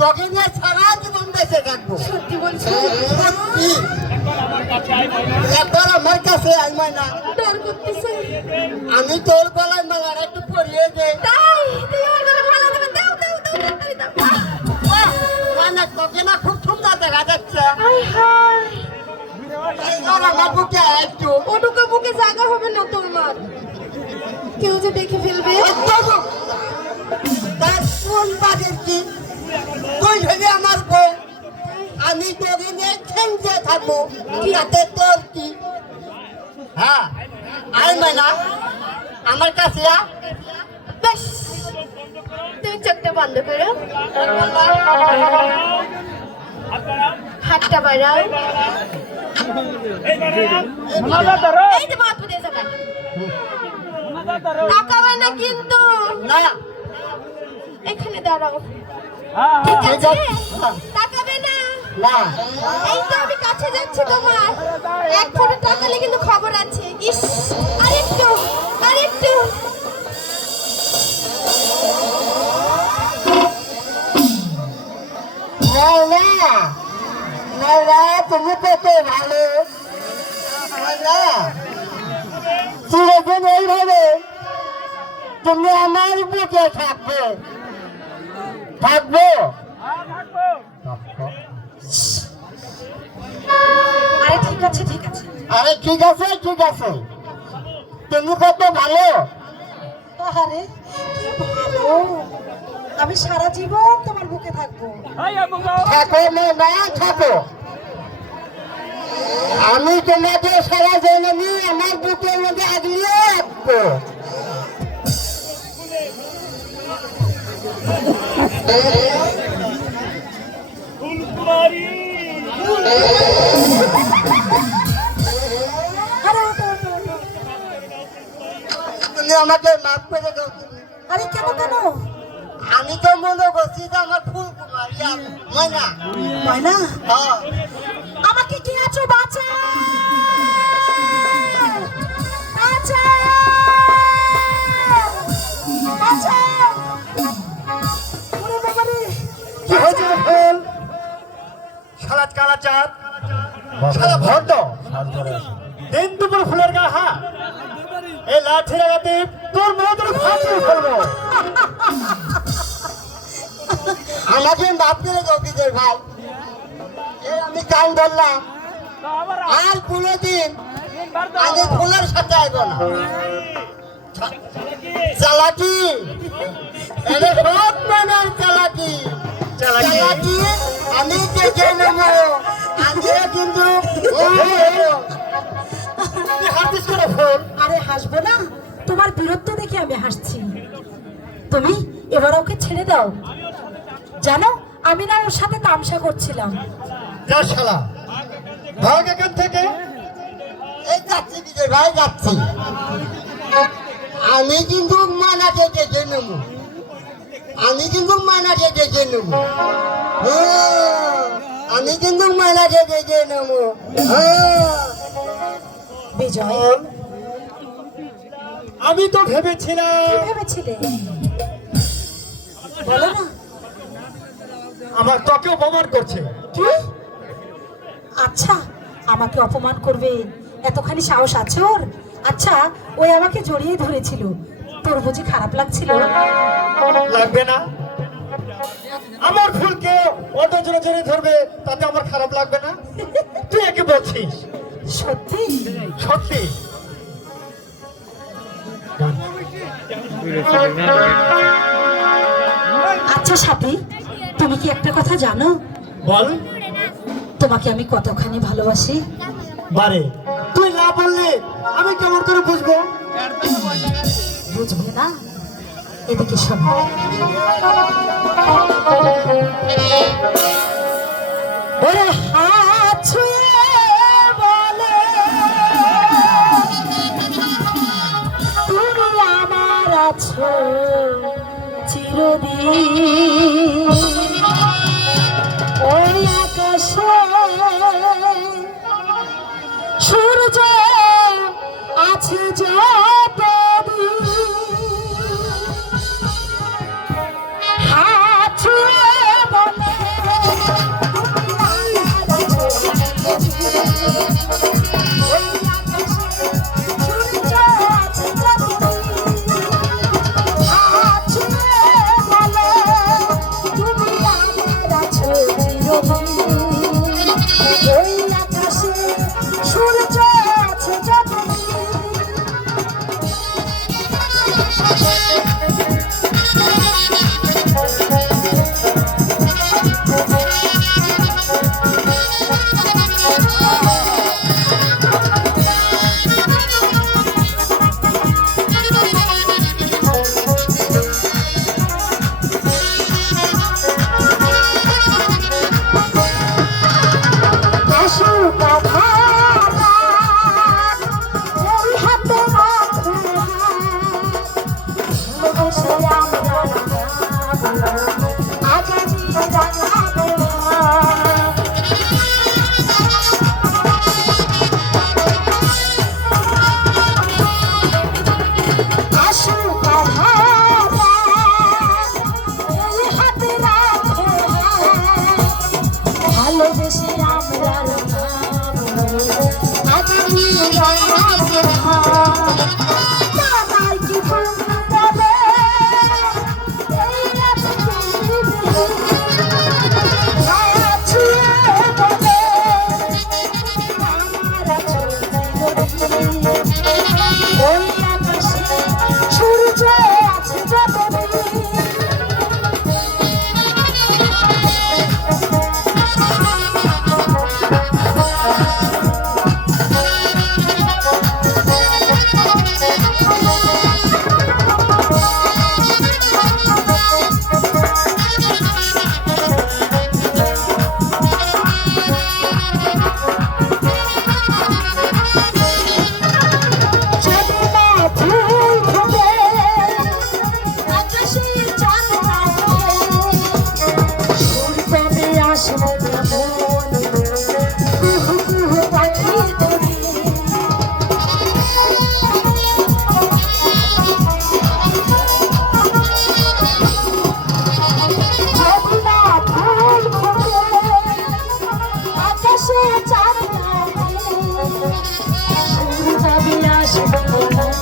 তোকে নিয়ে সারা জীবন বেঁচে থাকবো। সত্যি বলছো? সত্যি। একবার আমার কাছে আই ময়না, ডর করতেছে। আমি তোর গলায় মালার একটু পরিয়ে দে। তাই তুই আমার গলা মালা দেবে? দাও দাও দাও তাড়াতাড়ি দাও। মানে তোকে না খুব সুন্দর দেখা যাচ্ছে। হায় হায়, আমার বুকে একটু ওটুকু বুকে জায়গা হবে না তোমার, কেউ যে দেখে ফেলবে। তার কোন বাজের কি তুই ভেবে আমার বউ, আমি তোকে নিয়ে খেলতে থাকবো, তাতে তোর কি? হ্যাঁ আই ময়না আমার কাছে আ। বেশ, তুমি চোখটা বন্ধ করো, হাতটা বাড়াও। এই যে বাদ বুঝে যাবে, তাকাবে না কিন্তু। না এখানে দাঁড়াও, ঠিক আছে? তাকাবে না। না এই তো আমি কাছে যাচ্ছি তোমার, এক ফোঁটা তাকালে কিন্তু খবর আছে। ইস, আরেকটু আরেকটু। তুমি কত ভালো চিরদিন এইভাবে তুমি আমার বুকে থাকবে। থাকবো। আরে ঠিক আছে ঠিক আছে। আরে ঠিক আছে ঠিক আছে, তুমি কত ভালো। আরে কি ভালো, আমি সারা জীবন তোমার বুকে থাকবো। থাকো না থাকো, আমি তোমাকে সারা জন্মে আমার বুকের মধ্যে আগলিয়ে রাখবো। তুমি আমাকে মাফ করে দাও। আরে কেন কেন? আমি তো মনে করছি যে আমার ফুল কুমারী ময়না। ময়না, হ্যাঁ আমাকে কি আছো? বাঁচা বাঁচা বাঁচা। ওরে বাবা রে, কি হয়েছে ফুল? সারা কালা চাঁদ, সারা ভণ্ড, দিন দুপুর ফুলের গা হা, এই লাঠি লাগাতে তোর মধ্যে ফাটিয়ে ফেলবো। আমাকে মাফ করে দাও বিজয় ভাই, আমি কান ধরলাম, আর কোনোদিন আমি ফুলের সাথে আইব না। চালাকি, এটা সব মানের চালাকি। চালাকি আমি দেখে নেব, আমিও কিন্তু হাতিস করে ফুল। আরে হাসবো না, তোমার বীরত্ব দেখে আমি হাসছি। তুমি এবার ওকে ছেড়ে দাও। জানো আমি না ওর সাথে তামসা করছিলাম। যা শালা, ভাগ এখান থেকে। এই যাচ্ছি বিজয় ভাই, যাচ্ছি। আমি কিন্তু মানাকে দেখে নেব, আমি কিন্তু মানাকে দেখে নেব, আমি কিন্তু মানাকে দেখে নেব। বিজয়, আমি তো ভেবেছিলাম। কি ভেবেছিলে বলো না? আমার তোকে অপমান করছে। কি? আচ্ছা, আমাকে অপমান করবে এতখানি সাহস আছে ওর? আচ্ছা, ওই আমাকে জড়িয়ে ধরেছিল, তোর বুঝি খারাপ লাগছিল? লাগবে না, আমার ফুলকে অত জোরে জোরে ধরবে, তাতে আমার খারাপ লাগবে না? তুই একে বলছিস? সত্যি সত্যি। আচ্ছা সাথী, তুমি কি একটা কথা জানো? বল। তোমাকে আমি কতখানি ভালোবাসি। বারে তুই না বললে আমি কেমন করে বুঝবো? বুঝবে না? এদিকে শোনো। ওরে হাত ছুঁয়ে বলে তুমি আমার আছো চিরদিন, ওই আকাশে সূর্য আছে যতদিন, ওই আকাশে সূর্য আছে যতদিন, হাত ছুঁয়ে বলো তুমি আমার আছো চিরদিন। ওই আকাশে সূর্য আছে যতদিন, আসুক আঘাত, ওই হাতে রাখো ভালোবেসে আমরা আগামী রাঙাবো। আসুক আঘাত, ওই হাতে রাখো ভালোবেসে আমরা আগামী রাঙাবো। তাই কি বলবে এই রাত ছুঁয়ে বলে আমার আছো চিরদিন। ওই আকাশে সূর্য আছে যতদিন, যদি না ফুল ফোটে আকাশে চাঁদ না ওঠে, সুর তবে আসবে না মন কুহু কুহু পাখির তরি। যদি না ফুল ফোটে আকাশে চাঁদ না ওঠে, সুর তবে আসবে না মন